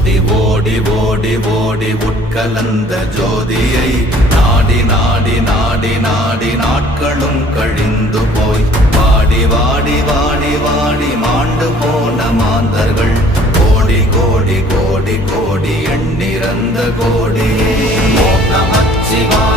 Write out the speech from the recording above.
ஓடி ஓடி ஓடி ஓடி உட்கலந்த ஜோதியை நாடி நாடி நாடி நாடி நாட்களும் கழிந்து போய் வாடி வாடி வாடி வாடி மாண்டு போன மாந்தர்கள் கோடி கோடி கோடி கோடி எண்ணிறந்த கோடி ஓம் நமச்சிவாய.